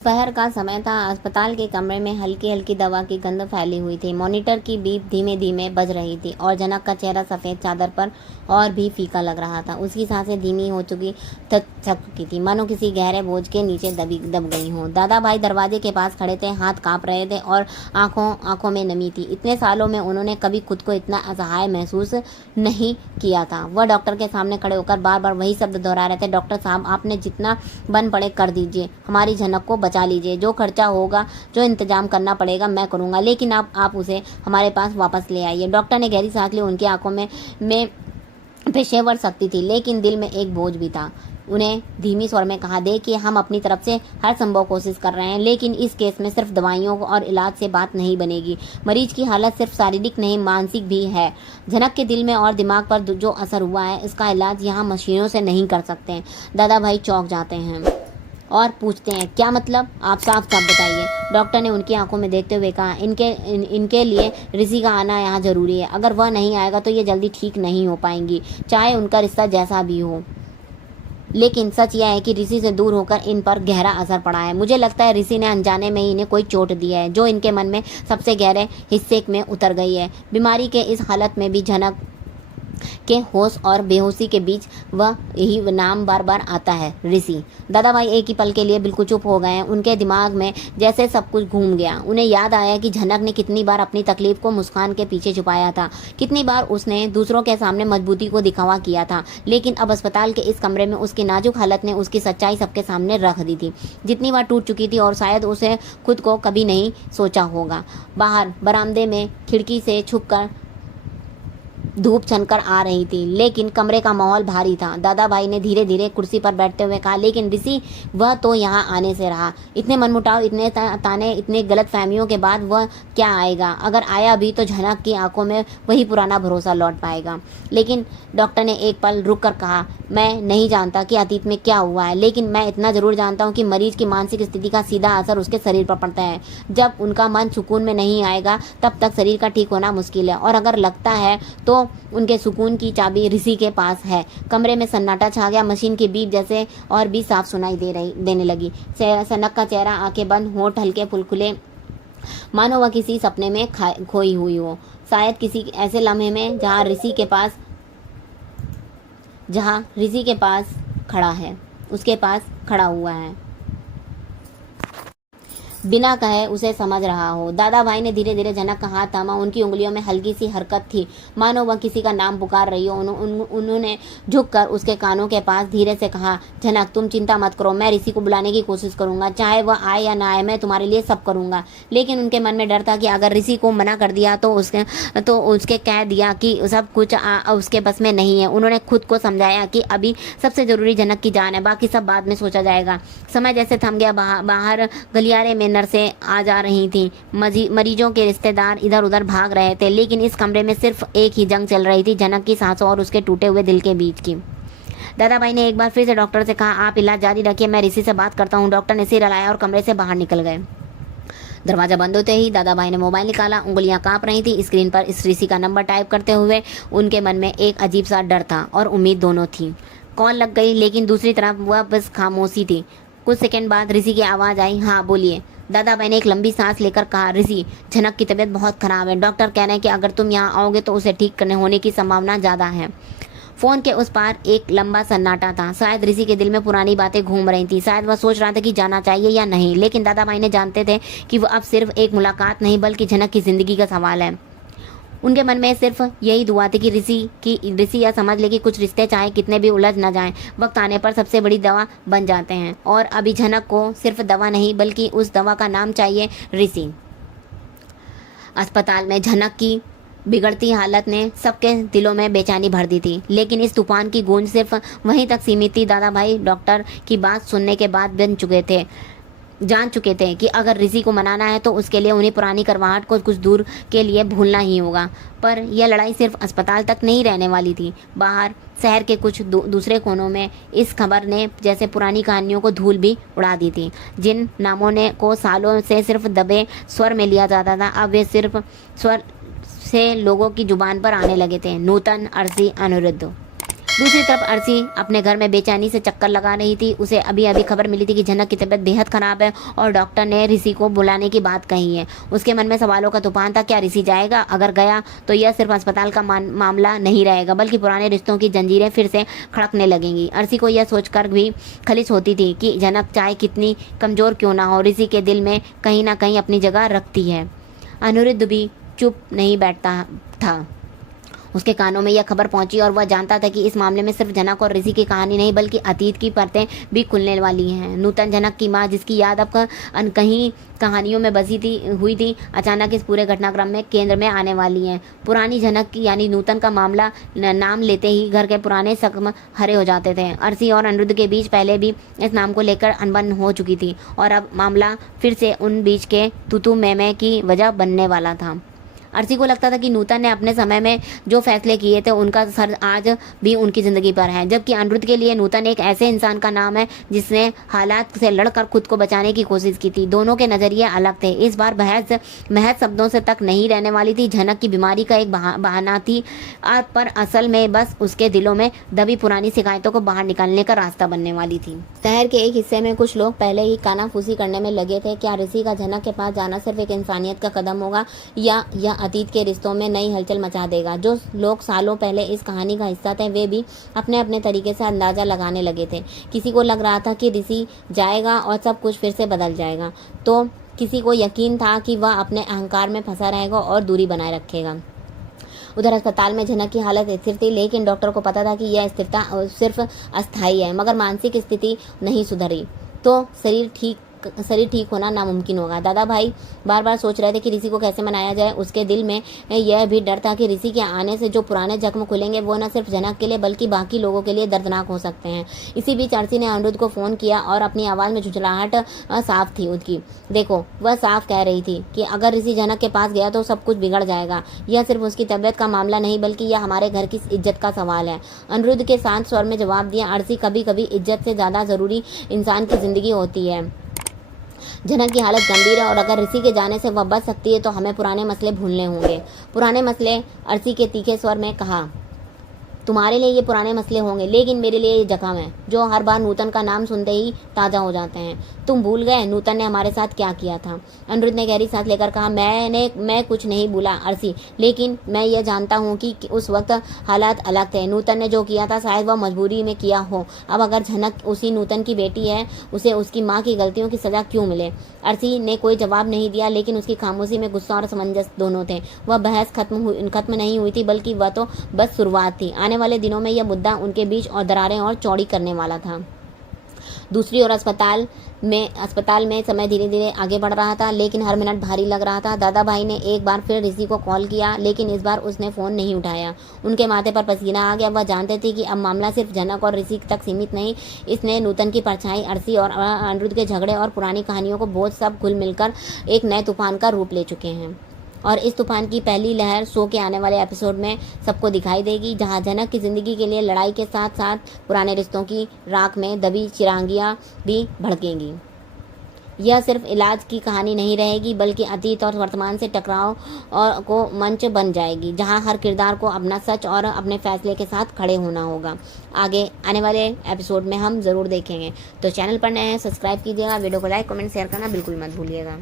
दोपहर का समय था। अस्पताल के कमरे में हल्की हल्की दवा की गंध फैली हुई थी। मॉनिटर की बीप धीमे धीमे बज रही थी और जनक का चेहरा सफ़ेद चादर पर और भी फीका लग रहा था। उसकी सांसें धीमी हो चुकी थक चुकी थी, मानो किसी गहरे बोझ के नीचे दब गई हों। दादा भाई दरवाजे के पास खड़े थे, हाथ कांप रहे थे और आंखों में नमी थी। इतने सालों में उन्होंने कभी खुद को इतना असहाय महसूस नहीं किया था। वह डॉक्टर के सामने खड़े होकर बार बार वही शब्द दोहरा रहे थे, डॉक्टर साहब, आपने जितना बन पड़े कर दीजिए, हमारी झनक को बचा लीजिए। जो खर्चा होगा, जो इंतजाम करना पड़ेगा, मैं करूंगा, लेकिन आप उसे हमारे पास वापस ले आइए। डॉक्टर ने गहरी सांस ली। उनकी आंखों में पेशेवर शक्ति थी, लेकिन दिल में एक बोझ भी था। उन्हें धीमी स्वर में कहा, देखिए, हम अपनी तरफ से हर संभव कोशिश कर रहे हैं, लेकिन इस केस में सिर्फ दवाइयों और इलाज से बात नहीं बनेगी। मरीज की हालत सिर्फ शारीरिक नहीं, मानसिक भी है। झनक के दिल में और दिमाग पर जो असर हुआ है, इसका इलाज यहाँ मशीनों से नहीं कर सकते। दादा भाई चौंक जाते हैं और पूछते हैं, क्या मतलब? आप साफ साफ बताइए। डॉक्टर ने उनकी आंखों में देखते हुए कहा, इनके लिए ऋषि का आना यहाँ जरूरी है। अगर वह नहीं आएगा तो ये जल्दी ठीक नहीं हो पाएंगी, चाहे उनका रिश्ता जैसा भी हो। लेकिन सच यह है कि ऋषि से दूर होकर इन पर गहरा असर पड़ा है। मुझे लगता है ऋषि ने अनजाने में ही इन्हें कोई चोट दी है, जो इनके मन में सबसे गहरे हिस्से में उतर गई है। बीमारी के इस हालत में भी झनक के होश और बेहोशी के बीच वह यही नाम बार बार आता है, ऋषि। दादा भाई एक ही पल के लिए बिल्कुल चुप हो गए हैं। उनके दिमाग में जैसे सब कुछ घूम गया। उन्हें याद आया कि झनक ने कितनी बार अपनी तकलीफ को मुस्कान के पीछे छुपाया था, कितनी बार उसने दूसरों के सामने मजबूती को दिखावा किया था, लेकिन अब अस्पताल के इस कमरे में उसकी नाजुक हालत ने उसकी सच्चाई सबके सामने रख दी थी। जितनी बार टूट चुकी थी और शायद उसे खुद को कभी नहीं सोचा होगा। बाहर बरामदे में खिड़की से छुपकर धूप छनकर आ रही थी, लेकिन कमरे का माहौल भारी था। दादा भाई ने धीरे धीरे कुर्सी पर बैठते हुए कहा, लेकिन ऋषि, वह तो यहाँ आने से रहा। इतने मनमुटाव, इतने ताने, इतने गलत फहमियों के बाद वह क्या आएगा? अगर आया भी तो झनक की आंखों में वही पुराना भरोसा लौट पाएगा। लेकिन डॉक्टर ने एक पल रुक कर कहा, मैं नहीं जानता कि अतीत में क्या हुआ है, लेकिन मैं इतना जरूर जानता हूँ कि मरीज की मानसिक स्थिति का सीधा असर उसके शरीर पर पड़ता है। जब उनका मन सुकून में नहीं आएगा, तब तक शरीर का ठीक होना मुश्किल है, और अगर लगता है तो उनके सुकून की चाबी ऋषि के पास है। कमरे में सन्नाटा छा गया। मशीन की बीप जैसे और भी साफ सुनाई देने लगी। सनक का चेहरा, आंखें बंद, होंठ हल्के फुलफुले, मानो वह किसी सपने में खोई हुई हो। शायद किसी ऐसे लम्हे में जहाँ ऋषि के पास खड़ा है, उसके पास खड़ा हुआ है, बिना कहे उसे समझ रहा हो। दादा भाई ने धीरे धीरे झनक का हाथ थामा। उनकी उंगलियों में हल्की सी हरकत थी, मानो वह किसी का नाम पुकार रही हो। उन्होंने झुककर उसके कानों के पास धीरे से कहा, झनक, तुम चिंता मत करो, मैं ऋषि को बुलाने की कोशिश करूंगा, चाहे वह आए या ना आए, मैं तुम्हारे लिए सब करूंगा। लेकिन उनके मन में डर था कि अगर ऋषि को मना कर दिया तो उसके कह दिया कि सब कुछ उसके बस में नहीं है। उन्होंने खुद को समझाया कि अभी सबसे जरूरी झनक की जान है, बाकी सब बाद में सोचा जाएगा। समय जैसे थम गया। बाहर गलियारे में नर्सें आ जा रही थीं, मरीजों के रिश्तेदार इधर उधर भाग रहे थे, लेकिन इस कमरे में सिर्फ एक ही जंग चल रही थी, झनक की सांसों और उसके टूटे हुए दिल के बीच की। दादा भाई ने एक बार फिर से डॉक्टर से कहा, आप इलाज जारी रखिए, मैं ऋषि से बात करता हूँ। डॉक्टर ने सिर हिलाया और कमरे से बाहर निकल गए। दरवाजा बंद होते ही दादा भाई ने मोबाइल निकाला। उंगलियां कांप रही थी। स्क्रीन पर इस ऋषि का नंबर टाइप करते हुए उनके मन में एक अजीब सा डर था और उम्मीद दोनों थी। कॉल लग गई, लेकिन दूसरी तरफ वह बस खामोशी थी। कुछ सेकंड बाद ऋषि की आवाज़ आई, हाँ बोलिए। दादा भाई ने एक लंबी सांस लेकर कहा, ऋषि, झनक की तबीयत बहुत खराब है। डॉक्टर कह रहे हैं कि अगर तुम यहाँ आओगे तो उसे ठीक करने होने की संभावना ज़्यादा है। फोन के उस पार एक लंबा सन्नाटा था। शायद ऋषि के दिल में पुरानी बातें घूम रही थी। शायद वह सोच रहा था कि जाना चाहिए या नहीं, लेकिन दादा भाई ने जानते थे कि वह अब सिर्फ एक मुलाकात नहीं, बल्कि झनक की जिंदगी का सवाल है। उनके मन में सिर्फ यही दुआ थी कि ऋषि यह समझ ले कि कुछ रिश्ते चाहे कितने भी उलझ न जाएं, वक्त आने पर सबसे बड़ी दवा बन जाते हैं। और अभी झनक को सिर्फ दवा नहीं, बल्कि उस दवा का नाम चाहिए, ऋषि। अस्पताल में झनक की बिगड़ती हालत ने सबके दिलों में बेचैनी भर दी थी, लेकिन इस तूफान की गूंज सिर्फ वहीं तक सीमित थी। दादा भाई डॉक्टर की बात सुनने के बाद जान चुके थे कि अगर ऋषि को मनाना है तो उसके लिए उन्हें पुरानी करवाहट को कुछ दूर के लिए भूलना ही होगा। पर यह लड़ाई सिर्फ अस्पताल तक नहीं रहने वाली थी। बाहर शहर के कुछ दूसरे कोनों में इस खबर ने जैसे पुरानी कहानियों को धूल भी उड़ा दी थी। जिन नामों को सालों से सिर्फ दबे स्वर में लिया जाता था, अब वे सिर्फ स्वर से लोगों की जुबान पर आने लगे थे। नूतन, अर्शी, अनिरुद्ध। दूसरी तरफ अर्सी अपने घर में बेचैनी से चक्कर लगा रही थी। उसे अभी अभी खबर मिली थी कि जनक की तबीयत बेहद खराब है और डॉक्टर ने ऋषि को बुलाने की बात कही है। उसके मन में सवालों का तूफान था। क्या ऋषि जाएगा? अगर गया तो यह सिर्फ अस्पताल का मामला नहीं रहेगा, बल्कि पुराने रिश्तों की जंजीरें फिर से खड़कने लगेंगी। अर्सी को यह सोचकर भी खलिश होती थी कि जनक चाहे कितनी कमजोर क्यों ना हो, ऋषि के दिल में कहीं ना कहीं अपनी जगह रखती है। अनिरुद्ध भी चुप नहीं बैठता था। उसके कानों में यह खबर पहुंची और वह जानता था कि इस मामले में सिर्फ जनक और ऋषि की कहानी नहीं, बल्कि अतीत की परतें भी खुलने वाली हैं। नूतन, जनक की माँ, जिसकी याद अब अनकहीं कहानियों में बसी हुई थी, अचानक इस पूरे घटनाक्रम में केंद्र में आने वाली हैं। पुरानी जनक की यानी नूतन का मामला नाम लेते ही घर के पुराने जख्म हरे हो जाते थे। अर्सी और अनिरुद्ध के बीच पहले भी इस नाम को लेकर अनबन हो चुकी थी और अब मामला फिर से उन बीच के तू मैं की वजह बनने वाला था। अर्सी को लगता था कि नूतन ने अपने समय में जो फैसले किए थे उनका असर आज भी उनकी ज़िंदगी पर है, जबकि अनिरुद्ध के लिए नूतन एक ऐसे इंसान का नाम है जिसने हालात से लड़कर खुद को बचाने की कोशिश की थी। दोनों के नज़रिए अलग थे। इस बार बहस महज शब्दों से तक नहीं रहने वाली थी। जनक की बीमारी का एक बहाना थी, पर असल में बस उसके दिलों में दबी पुरानी शिकायतों को बाहर निकालने का रास्ता बनने वाली थी। शहर के एक हिस्से में कुछ लोग पहले ही कानाफूसी करने में लगे थे। क्या ऋषि का जनक के पास जाना सिर्फ एक इंसानियत का कदम होगा या अतीत के रिश्तों में नई हलचल मचा देगा? जो लोग सालों पहले इस कहानी का हिस्सा थे वे भी अपने अपने तरीके से अंदाजा लगाने लगे थे। किसी को लग रहा था कि ऋषि जाएगा और सब कुछ फिर से बदल जाएगा, तो किसी को यकीन था कि वह अपने अहंकार में फंसा रहेगा और दूरी बनाए रखेगा। उधर अस्पताल में जनक की हालत स्थिर थी, लेकिन डॉक्टर को पता था कि यह स्थिरता सिर्फ अस्थायी है। मगर मानसिक स्थिति नहीं सुधरी तो शरीर ठीक होना नामुमकिन होगा। दादा भाई बार बार सोच रहे थे कि ऋषि को कैसे मनाया जाए। उसके दिल में यह भी डर था कि ऋषि के आने से जो पुराने जख्म खुलेंगे वो न सिर्फ जनक के लिए बल्कि बाकी लोगों के लिए दर्दनाक हो सकते हैं। इसी बीच अर्सी ने अनिरुद्ध को फ़ोन किया और अपनी आवाज़ में झुंझलाहट साफ थी उसकी। देखो, वह साफ कह रही थी कि अगर ऋषि जनक के पास गया तो सब कुछ बिगड़ जाएगा। यह सिर्फ उसकी तबीयत का मामला नहीं बल्कि यह हमारे घर की इज्जत का सवाल है। अनिरुद्ध के शांत स्वर में जवाब दिया, अर्सी, कभी कभी इज्जत से ज़्यादा ज़रूरी इंसान की ज़िंदगी होती है। जनक की हालत गंभीर है और अगर ऋषि के जाने से वह बच सकती है तो हमें पुराने मसले भूलने होंगे। पुराने मसले? अर्सी के तीखे स्वर में कहा। तुम्हारे लिए ये पुराने मसले होंगे, लेकिन मेरे लिए ये जख्म है जो हर बार नूतन का नाम सुनते ही ताज़ा हो जाते हैं। तुम भूल गए नूतन ने हमारे साथ क्या किया था? अनिरुद्ध ने गहरी सांस लेकर कहा, मैं कुछ नहीं भूला अर्सी, लेकिन मैं ये जानता हूँ कि उस वक्त हालात अलग थे। नूतन ने जो किया था शायद वह मजबूरी में किया हो। अब अगर जनक उसी नूतन की बेटी है, उसे उसकी माँ की गलतियों की सज़ा क्यों मिले? अर्सी ने कोई जवाब नहीं दिया, लेकिन उसकी खामोशी में गुस्सा और असमंजस दोनों थे। वह बहस खत्म नहीं हुई थी, बल्कि वह तो बस शुरुआत थी। आने वाले दिनों में यह मुद्दा उनके बीच और दरारें और चौड़ी करने वाला था। दूसरी ओर अस्पताल में समय धीरे धीरे आगे बढ़ रहा था, लेकिन हर मिनट भारी लग रहा था। दादा भाई ने एक बार फिर ऋषि को कॉल किया, लेकिन इस बार उसने फ़ोन नहीं उठाया। उनके माथे पर पसीना आ गया। वह जानते थे कि अब मामला सिर्फ जनक और ऋषि तक सीमित नहीं। इसने नूतन की परछाई, अर्सी और अनिरुद्ध के झगड़े और पुरानी कहानियों को बोझ सब घुल मिलकर एक नए तूफान का रूप ले चुके हैं। और इस तूफान की पहली लहर शो के आने वाले एपिसोड में सबको दिखाई देगी, जहां जनक की ज़िंदगी के लिए लड़ाई के साथ साथ पुराने रिश्तों की राख में दबी चिरांगियां भी भड़केंगी। यह सिर्फ इलाज की कहानी नहीं रहेगी, बल्कि अतीत और वर्तमान से टकराव और को मंच बन जाएगी, जहां हर किरदार को अपना सच और अपने फैसले के साथ खड़े होना होगा। आगे आने वाले एपिसोड में हम ज़रूर देखेंगे। तो चैनल पर नए हैं, सब्सक्राइब कीजिएगा, वीडियो को लाइक कमेंट शेयर करना बिल्कुल मत भूलिएगा।